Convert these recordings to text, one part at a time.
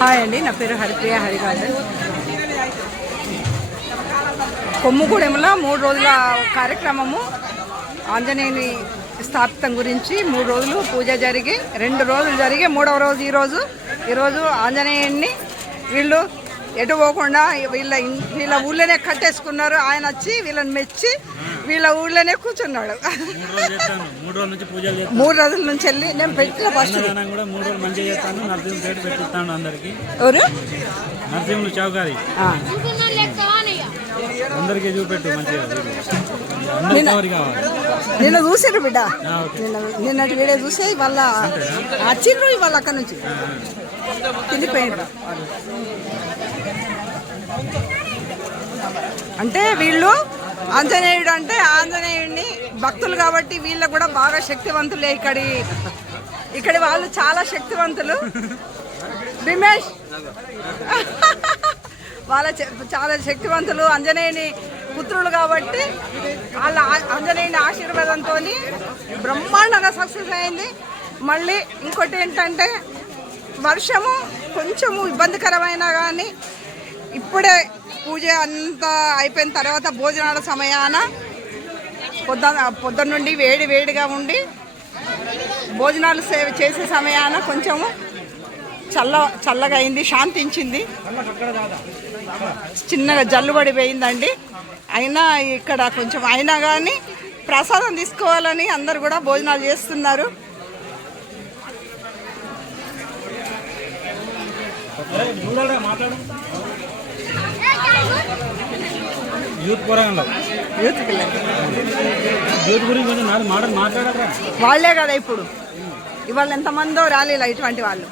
Hi అండి, నా పేరు హరిప్రియ హరిగార్డెన్. కొమ్ముగూడెంలో 3 రోజుల కార్యక్రమము ఆంజనేయుని స్థాపితం గురించి 3 రోజులు పూజ జరిగి 2 రోజులు జరిగి 3వ రోజు ఈరోజు ఆంజనేయుడిని వీళ్ళు ఎటు పోకుండా వీళ్ళ ఊళ్ళోనే కట్టేసుకున్నారు. ఆయన వచ్చి వీళ్ళని మెచ్చి వీళ్ళ ఊళ్ళోనే కూర్చున్నాడు. 3 రోజుల నుంచి వెళ్ళి నేను పెట్టిన ఫస్ట్ ఎవరు నరసింహులు చౌకారి అందరికీ చూపెట్టు మంచిగా. నిన్న చూసారు బిడ్డ, నిన్నటి వీడియో చూసే వాళ్ళ వచ్చిండ్రు వాళ్ళ అక్కడి నుంచి తిండిపోయిండ్రు. అంటే వీళ్ళు ఆంజనేయుడు అంటే ఆంజనేయుడిని భక్తులు కాబట్టి వీళ్ళకు కూడా బాగా శక్తివంతులే. ఇక్కడి వాళ్ళు చాలా శక్తివంతులు. భీమేష్ వాళ్ళ చాలా శక్తివంతులు, ఆంజనేయుని పుత్రులు కాబట్టి వాళ్ళ ఆంజనేయుని ఆశీర్వాదంతో బ్రహ్మాండంగా సక్సెస్ అయింది. మళ్ళీ ఇంకోటి ఏంటంటే వర్షము కొంచెము ఇబ్బందికరమైన కానీ ఇప్పుడే పూజ అంతా అయిపోయిన తర్వాత భోజనాల సమయాన పొద్దున్న నుండి వేడిగా ఉండి భోజనాలు చేసే సమయాన కొంచెము చల్లగా అయింది, శాంతించింది. చిన్నగా జల్లుబడిపోయిందండి. అయినా ఇక్కడ కొంచెం అయినా కానీ ప్రసాదం తీసుకోవాలని అందరు కూడా భోజనాలు చేస్తున్నారు. వాళ్ళే కదా ఇప్పుడు ఇవాళ ఎంతమందో ర్యాలీలో ఇటువంటి వాళ్ళు.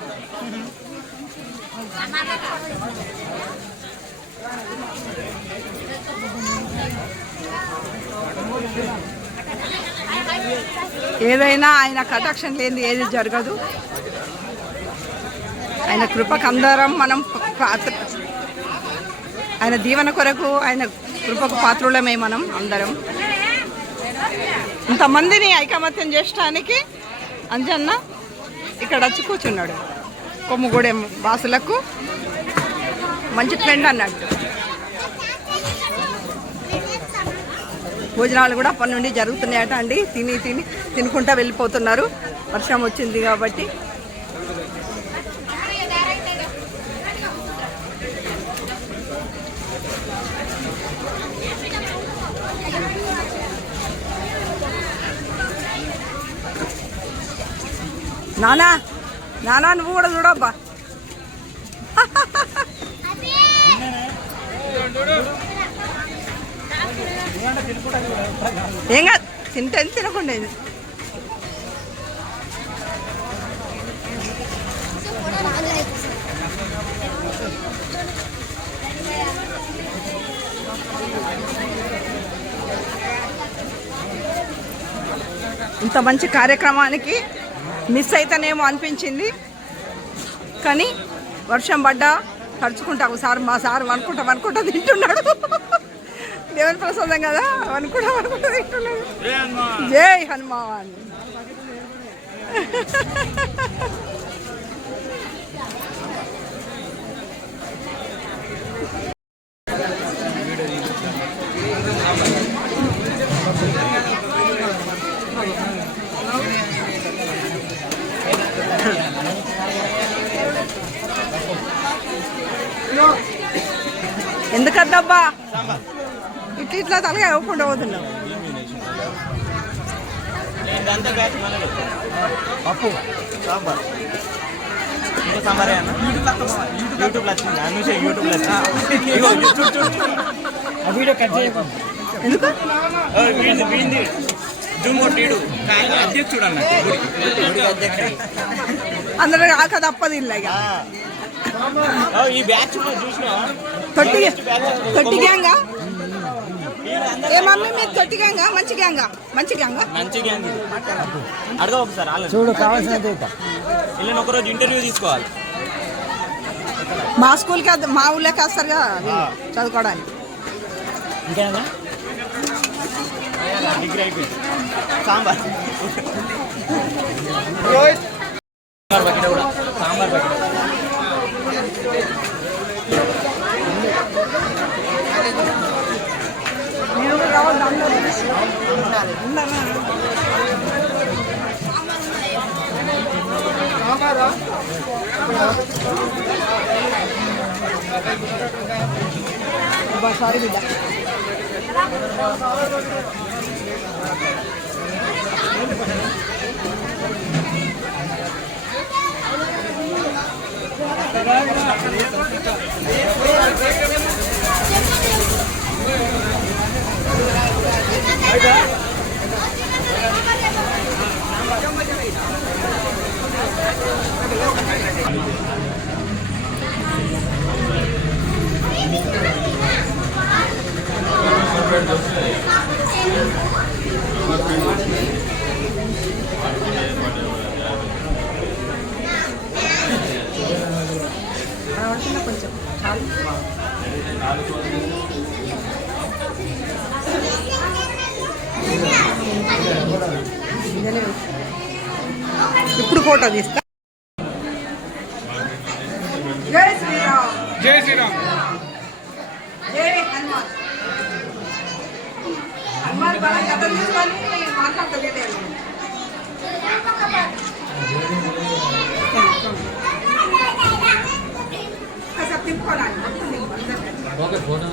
ఏదైనా ఆయన కటాక్షం లేనిది ఏది జరగదు. ఆయన కృపకు అందరం మనం ఆయన దీవెన కొరకు ఆయన కృపకు పాత్రులమే మనం అందరం. ఇంతమందిని ఐకమత్యం చేయడానికి అంజన్న ఇక్కడ వచ్చి కూర్చున్నాడు. కొమ్ముగూడెం వాసులకు మంచి ఫ్రెండ్ అన్నట్టు. భోజనాలు కూడా అప్పటి నుండి జరుగుతున్నాయట అండి. తినుకుంటా వెళ్ళిపోతున్నారు. వర్షం వచ్చింది కాబట్టి. నానా నువ్వు కూడా చూడబ్బా. ఏం కాదు, తింటే తినకుండా. ఇంత మంచి కార్యక్రమానికి మిస్ అయితేనేమో అనిపించింది. కానీ వర్షం పడ్డా తడుచుకుంటా మా సార్ వనుకుంటా తింటున్నాడు. దేవుని ప్రసాదం కదా, వనుకుంటా తింటున్నాడు. జై హనుమాన్. ఎందుకద్దబ్బా ఇట్లా తలగా ఇవ్వకుండా పోతున్నావు. ఎందుకు అందరూ కాక తప్పదు. ఇలాగా తొట్టి గ్యాంగా ఏ మమ్మీ మీరు తొట్టి గ్యాంగా మంచి గ్యాంగా అడగా ఒకసారి చూడు కావాల్సినంత ఒకరోజు ఇంటర్వ్యూ తీసుకోవాలి. మా స్కూల్కి మా ఊళ్ళోకి వస్తారు కదా చదువుకోవడానికి. డిగ్రీ అయిపోయింది సాంబార్ బకెట్ కూడా సాంబార్ బకెట్ నేను కూడా రావాలి దాంట్లో సారీ బిడ్డ కొంచెం ఇప్పుడు ఫోటో తీస్తా. జై శ్రీరామ్. జై శ్రీరామ్. జై హనుమాన్. హనుమాన్ బాగా కథ తీసుకొని మాట్లాడలేదు. అసలు తిప్పుకోవాలి ఓకే ఫోటో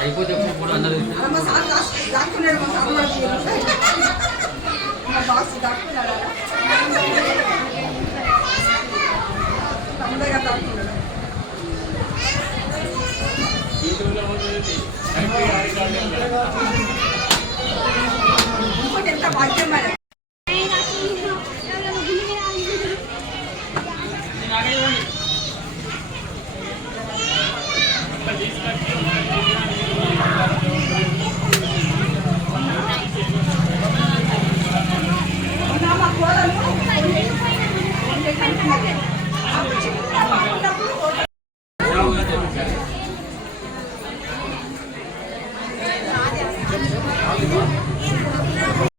అయిపోతే ఫోటో అందరూ మా సార్ దాక్కున్నాడు. మా సార్ మా బాస్ దాక్కున్నాడా తమ్ముడగా దాక్కున్నాడు. ఇంకోటి ఎంత బాధ్యత